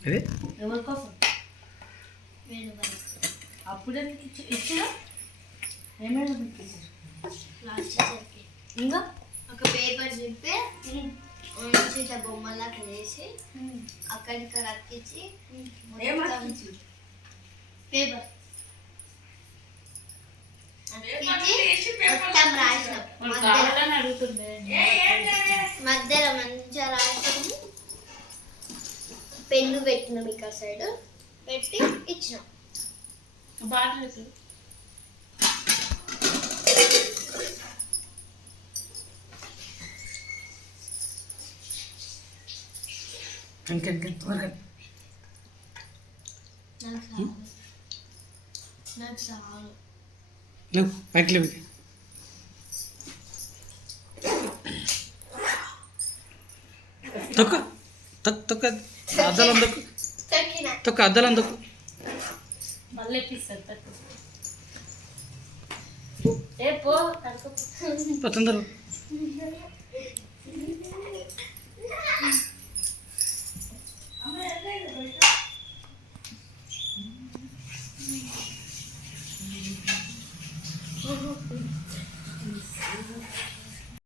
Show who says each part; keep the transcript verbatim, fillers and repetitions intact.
Speaker 1: అదే
Speaker 2: ఎవరి కోసం అప్పుడే ఇచ్చినా ఏమైనా
Speaker 3: లాస్ట్ చెప్పి
Speaker 2: ఇంకా
Speaker 3: ఒక పేపర్ చెప్పి సీత బొమ్మలా వేసి అక్కడిక్కడ అతికించి పేపర్ మొత్తం రాసినాం మధ్యలో మంచిగా రాసినాము పెన్ను పెట్టినాం ఇక్కడ సైడ్ పెట్టి ఇచ్చినాం
Speaker 2: బాటిల్
Speaker 1: ఇంకెంత త్వరగా
Speaker 3: నాకు చాలు
Speaker 1: లేవు బయట లేవు తొక్క తొక్క తొక్క అద్దాలం తొక్కు తొక్క అద్దాలం తొక్కు
Speaker 2: మళ్ళీ ఎప్పిస్తారు తక్కువ ఏ పో తక్కువ
Speaker 1: తొందర